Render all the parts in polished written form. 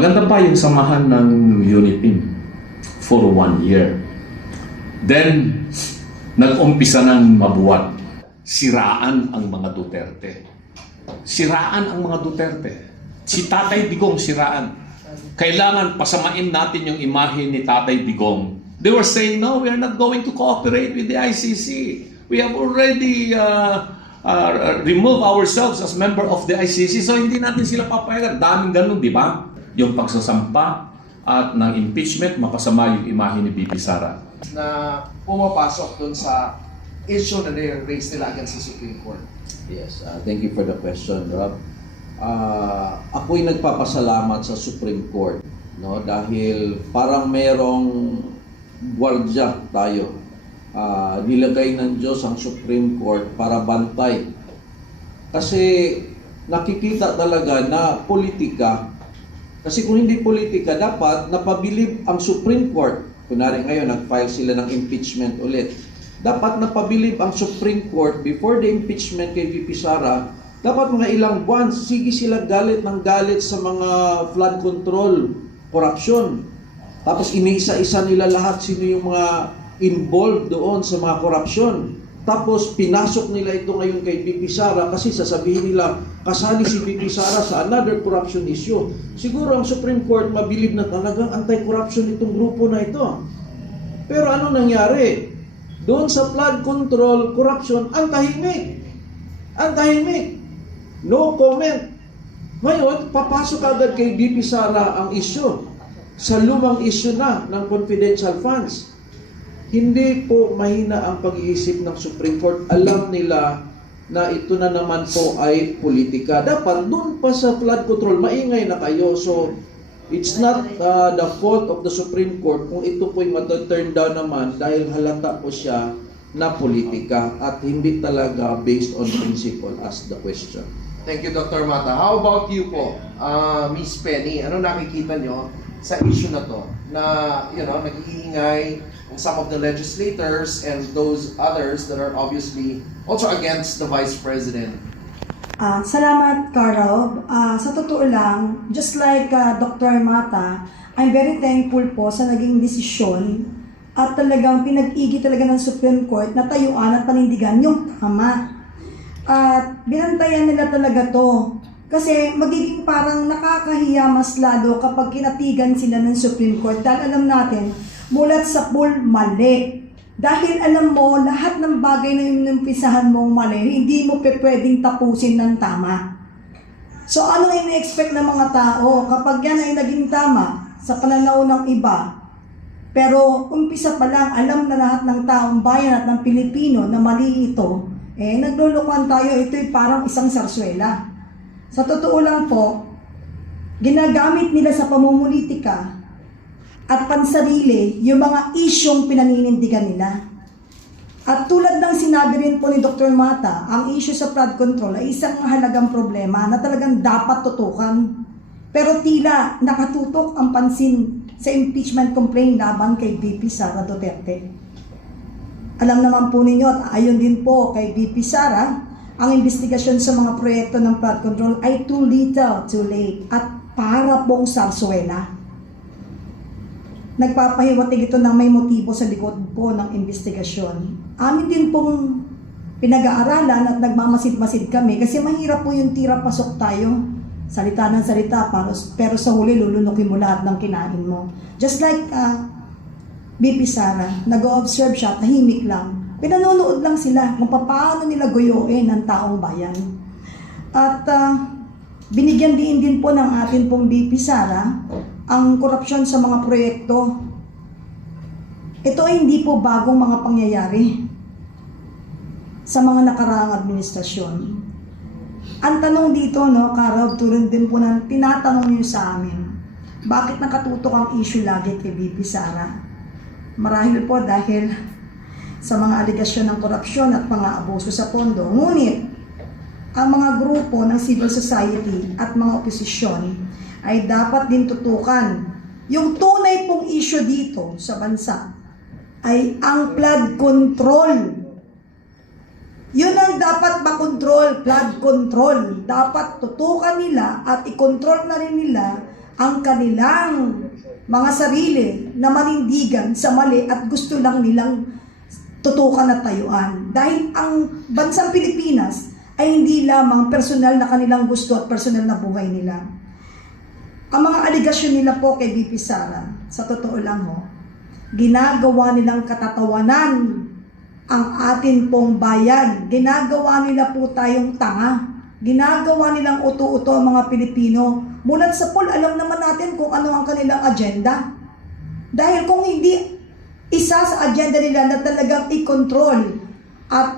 Maganda pa yung samahan ng UNITIM for 1 year. Then, nag-umpisa ng mabuwat. Siraan ang mga Duterte. Siraan ang mga Duterte. Si Tatay Digong siraan. Kailangan pasamain natin yung imahe ni Tatay Digong. They were saying, no, we are not going to cooperate with the ICC. We have already remove ourselves as member of the ICC, so hindi natin sila papayagan. Daming ganun, di ba? Yung pagsasampa at ng impeachment, mapasama yung imahe ni BP Sara. Na pumapasok dun sa issue na raise nila against the Supreme Court. Yes, thank you for the question, Rob. Ako'y nagpapasalamat sa Supreme Court, no, dahil parang merong gwardiya tayo. Nilagay ng Diyos ang Supreme Court para bantay. Kasi nakikita talaga na politika. Kasi kung hindi politika, dapat napabilib ang Supreme Court. Kunwari ngayon, nag-file sila ng impeachment ulit. Dapat napabilib ang Supreme Court before the impeachment kay VP Sara. Dapat mga ilang buwan, sige sila galit ng galit sa mga flood control, corruption. Tapos iniisa-isa nila lahat sino yung mga involved doon sa mga korupsyon. Tapos pinasok nila ito ngayon kay BP Sara kasi sasabihin nila kasali si BP Sara sa another corruption issue. Siguro ang Supreme Court mabilib na talagang anti-corruption itong grupo na ito. Pero ano nangyari? Doon sa flood control, corruption, ang tahimik. Ang tahimik. No comment. Ngayon, papasok agad kay BP Sara ang issue. Sa lumang issue na ng confidential funds. Hindi po mahina ang pag-iisip ng Supreme Court. Alam nila na ito na naman po ay politika. Dapat doon pa sa flood control, maingay na kayo. So, it's not the fault of the Supreme Court kung ito po'y mata-turn down naman dahil halata po siya na politika at hindi talaga based on principle as the question. Thank you, Dr. Mata. How about you po, Miss Penny? Ano nakikita nyo sa issue na to? Na, nag-iingay some of the legislators and those others that are obviously also against the Vice President. Salamat, Carl. Sa totoo lang, just like Dr. Mata, I'm very thankful po sa naging desisyon at talagang pinag-igi talaga ng Supreme Court na tayuan at panindigan yung tama. At binantayan nila talaga to. Kasi magiging parang nakakahiya mas lalo kapag kinatigan sila ng Supreme Court. Dahil alam natin, mulat sa pool, mali. Dahil alam mo, lahat ng bagay na inumpisahan mong mali, hindi mo pwedeng tapusin ng tama. So ano ang ina-expect ng mga tao kapag yan ay naging tama sa pananaw ng iba? Pero umpisa pa lang, alam na lahat ng taong bayan at ng Pilipino na mali ito, naglulukuhan tayo, ito'y parang isang sarswela. Sa totoo lang po, ginagamit nila sa pamumulitika at pansarili yung mga isyong pinaninindigan nila. At tulad ng sinabi rin po ni Dr. Mata, ang issue sa flood control ay isang mahalagang problema na talagang dapat tutukan. Pero tila nakatutok ang pansin sa impeachment complaint laban kay VP Sara Duterte. Alam naman po ninyo at ayon din po kay VP Sara, ang investigasyon sa mga proyekto ng flood control ay too little, too late at para pong sarswela. Nagpapahiwatig ito ng may motibo sa likod po ng investigasyon. Amin din pong pinag-aaralan at nagmamasid-masid kami kasi mahirap po yung tira pasok tayo. Salita ng salita, pero sa huli lulunukin mo lahat ng kinain mo. Just like BP Sara, nag-o-observe siya, tahimik lang. Pinanonood lang sila kung paano nila guyuin ang taong bayan. At binigyan din po ng atin pong BP Sara ang korupsyon sa mga proyekto. Ito ay hindi po bagong mga pangyayari sa mga nakaraang administrasyon. Ang tanong dito, Carol, tulad din po na tinatanong niyo sa amin, bakit nakatutok ang issue lagi kay BP Sara? Marahil po dahil sa mga aligasyon ng korupsyon at mga abuso sa pondo. Ngunit, ang mga grupo ng civil society at mga oposisyon ay dapat din tutukan. Yung tunay pong issue dito sa bansa ay ang flood control. Yun ang dapat makontrol, flood control. Dapat tutukan nila at ikontrol na rin nila ang kanilang mga sarili na manindigan sa mali at gusto lang nilang tutukan at tayuan. Dahil ang bansang Pilipinas ay hindi lamang personal na kanilang gusto at personal na buhay nila. Ang mga aligasyon nila po kay VP Sara, sa totoo lang ho, ginagawa nilang katatawanan ang atin pong bayan. Ginagawa nila po tayong tanga. Ginagawa nilang uto-uto ang mga Pilipino. Mulat sa poll, alam naman natin kung ano ang kanilang agenda. Dahil kung hindi isa sa agenda nila na talagang i-control at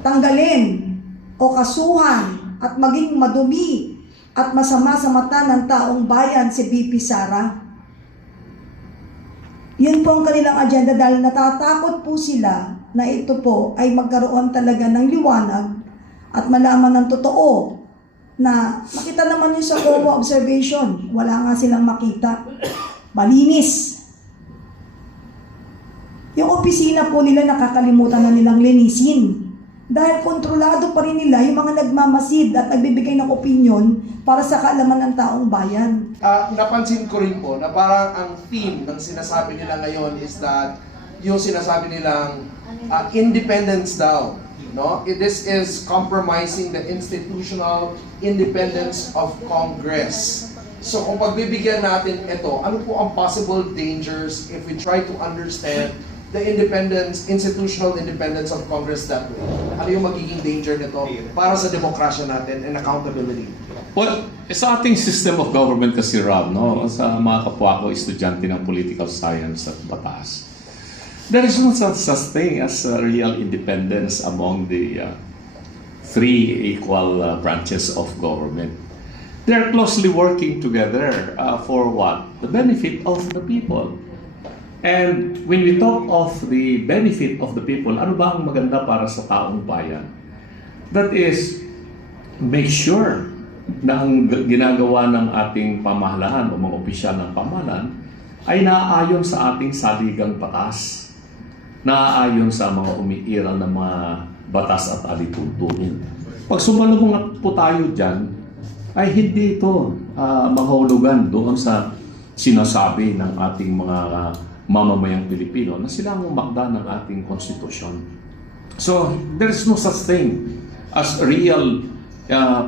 tanggalin o kasuhan at maging madumi at masama sa mata ng taong bayan si VP Sara. Yun po ang kanilang agenda dahil natatakot po sila na ito po ay magkaroon talaga ng liwanag at malaman ng totoo na makita naman yun sa COA observation. Wala nga silang makita. Malinis. Yung opisina po nila nakakalimutan na nilang linisin. Dahil kontrolado pa rin nila yung mga nagmamasid at nagbibigay ng opinion para sa kaalaman ng taong bayan. Napansin ko rin po na parang ang theme ng sinasabi nila ngayon is that yung sinasabi nilang independence daw. No? This is compromising the institutional independence of Congress. So kung pagbibigyan natin ito, ano po ang possible dangers if we try to understand the institutional independence of Congress that way? Ano yung magiging danger nito para sa demokrasya natin and accountability? Well, sa ating system of government kasi, Rob, no? Sa mga kapwa ko, estudyante ng political science at batas, there is no such thing as real independence among the three equal branches of government. They're closely working together for what? The benefit of the people. And when we talk of the benefit of the people, ano ba ang maganda para sa taong bayan? That is, make sure na ang ginagawa ng ating pamahalaan o mga opisyal ng pamahalaan ay naaayon sa ating saligang batas, naaayon sa mga umiiral na mga batas at alituntunin. Pag sumalubong po tayo dyan, ay hindi ito mahulugan doon sa sinasabi ng ating mga mamamayang Pilipino na sila ang umakda ng ating konstitusyon. So, there is no such thing as real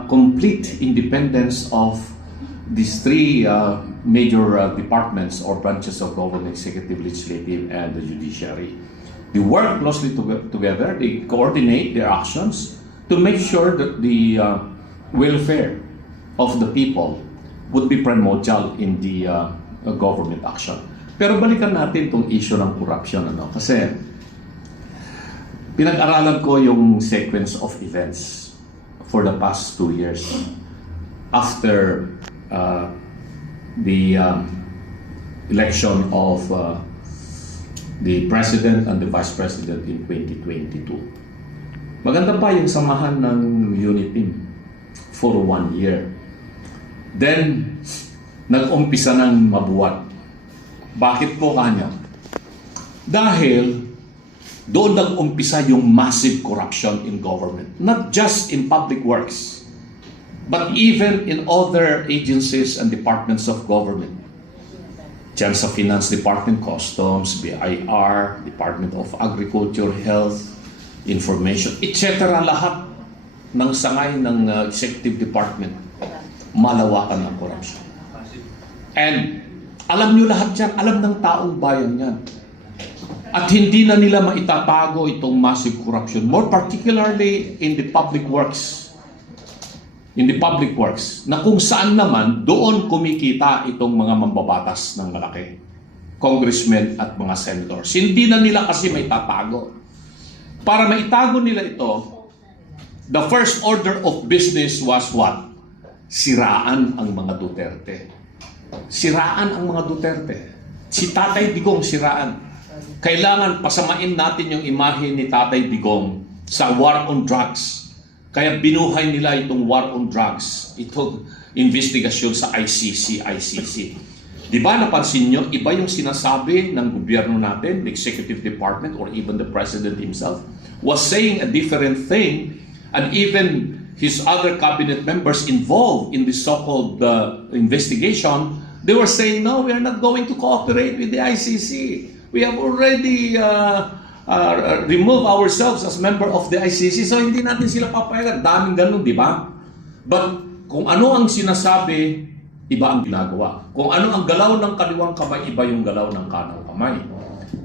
complete independence of these three major departments or branches of government: executive, legislative, and the judiciary. They work closely together, they coordinate their actions to make sure that the welfare of the people would be primordial in the government action. Pero balikan natin itong issue ng corruption. Kasi pinag-aralan ko yung sequence of events for the past 2 years after the election of the President and the Vice President in 2022. Maganda pa yung samahan ng UNIPIM for 1 year. Then, nag-umpisa ng mabuwat. Bakit po kanya? Dahil doon nag-umpisa yung massive corruption in government. Not just in public works, but even in other agencies and departments of government. Diyan sa Finance Department, Customs, BIR, Department of Agriculture, Health, Information, etc. Lahat ng sangay ng Executive Department, malawakan ang corruption. And alam nyo lahat yan, alam ng taong bayan yan. At hindi na nila maitatago itong massive corruption, more particularly in the public works. In the public works, na kung saan naman doon kumikita itong mga mambabatas ng malaki, congressmen at mga senators. Hindi na nila kasi maitatago. Para maitago nila ito, the first order of business was what? Siraan ang mga Duterte. Siraan ang mga Duterte. Si Tatay Digong siraan. Kailangan pasamain natin yung imahe ni Tatay Digong sa war on drugs. Kaya binuhay nila itong war on drugs. Itong investigasyon sa ICC. Di ba napansin nyo, iba yung sinasabi ng gobyerno natin, the Executive Department or even the President himself was saying a different thing, and even his other cabinet members involved in this so-called investigation, they were saying, no, we are not going to cooperate with the ICC. We have already removed ourselves as member of the ICC, so hindi natin sila papayagan. Daming ganun, di ba? But kung ano ang sinasabi, iba ang ginagawa. Kung ano ang galaw ng kaliwang kamay, iba yung galaw ng kanang kamay.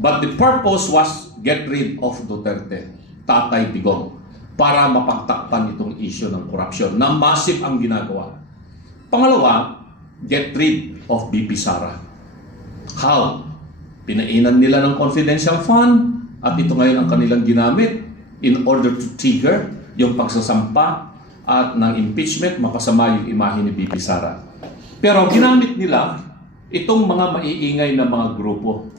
But the purpose was get rid of Duterte, Tatay Digong, para mapagtakpan itong issue ng corruption na massive ang ginagawa. Pangalawa, get rid of BP Sara. How? Pinainan nila ng confidential fund at ito ngayon ang kanilang ginamit in order to trigger yung pagsasampa at ng impeachment, mapasama yung imahe ni BP Sara. Pero ginamit nila itong mga maiingay na mga grupo